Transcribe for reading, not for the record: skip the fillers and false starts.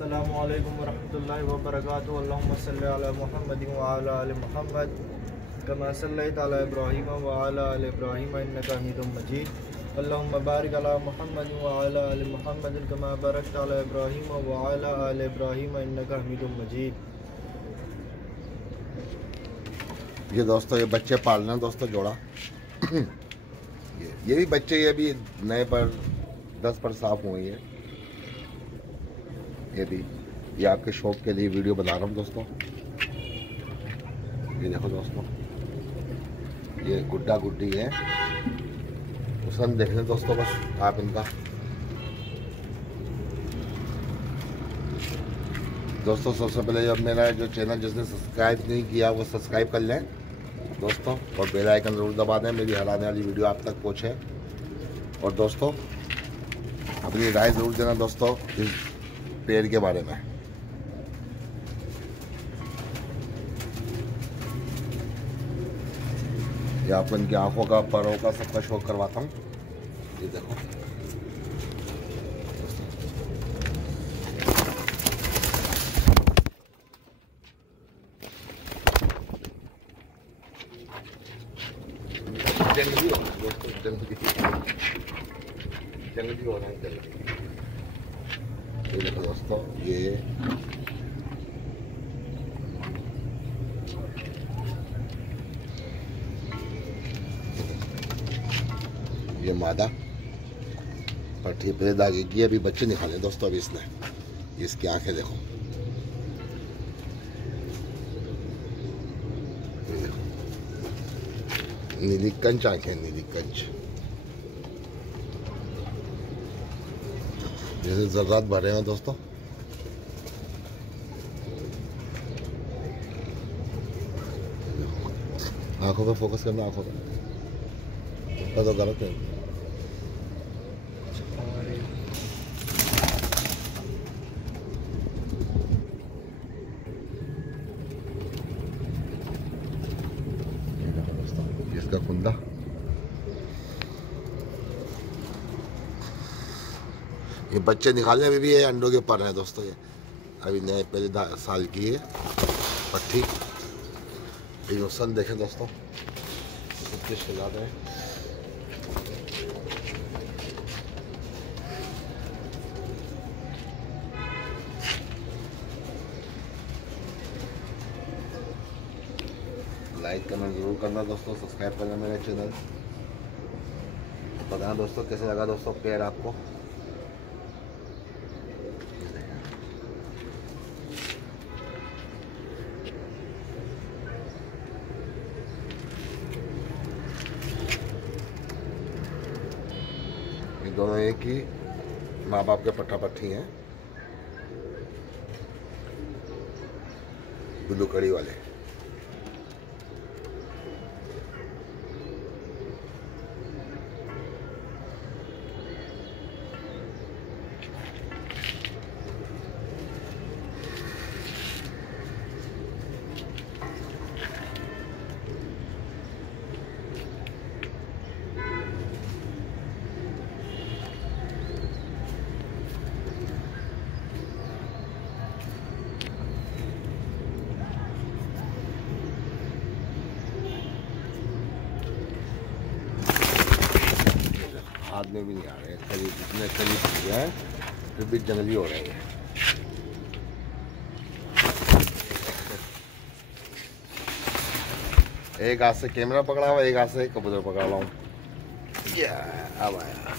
अस्सलामु अलैकुम वरहमतुल्लाहि वबरकातुहू। अल्लाहुम्मा सल्लि अला मुहम्मदिन व अला आलि मुहम्मद कमा सल्लैता अला इब्राहीम व अला आलि इब्राहीम इन्नका हमीदुम मजीद। अल्लाहुम्मा बारिक अला मुहम्मदिन व अला आलि मुहम्मद कमा बारकता अला इब्राहीम व अला आलि इब्राहीम इन्नका हमीदुम मजीद। ये दोस्तों ये बच्चे पालना दोस्तों जोड़ा ये भी बच्चे ये भी नए पर 10 पर साफ हुए हैं। ये भी ये आपके शौक के लिए वीडियो बना रहा हूँ दोस्तों। ये देखो दोस्तों ये गुड्डा गुड्डी है, पसंद देख लें दोस्तों बस आप इनका। दोस्तों सबसे पहले जब मेरा जो चैनल जिसने सब्सक्राइब नहीं किया वो सब्सक्राइब कर लें दोस्तों, और बेल आइकन ज़रूर दबा दें, मेरी हर आने वाली वीडियो आप तक पहुँचे। और दोस्तों अपनी राय ज़रूर देना दोस्तों इस पेड़ के बारे में। ये आप इनकी आँखों का, परों का, सबका शौक करवाता हूँ। ये देखो जंगली हो रहा है दोस्तों, जंगली हो रहा है जंगली। ये देखो दोस्तों ये मादा पट्टी पे दागी की अभी बच्चे निकाले दोस्तों। अभी इसने इसकी आंखें देखो, नीली कंच आंखें, नीली कंच जैसे जर्रात भरे हैं दोस्तों। आंखों पे फोकस करना, आंखों पे तो गलत है। इसका कुंदा ये बच्चे निकालने में भी ये अंडों के ऊपर है दोस्तों। ये अभी नए पहले साल की है पट्टी। ये सन देखें दोस्तों कितने खिला रहे हैं। लाइक करना जरूर करना दोस्तों, सब्सक्राइब करना मेरे चैनल। बताना दोस्तों कैसे लगा दोस्तों पेड़ आपको। ये दोनों एक ही माँ बाप के पट्टा पट्टी हैं, ब्लू कड़ी वाले। हाथ में भी नहीं आ रहे, करीब इतने करीब हो गया है फिर भी जंगली हो रहे हैं। एक हाथ से कैमरा पकड़ा हुआ, एक हाथ से कबूतर पकड़ा हुआ हूँ। अब आया।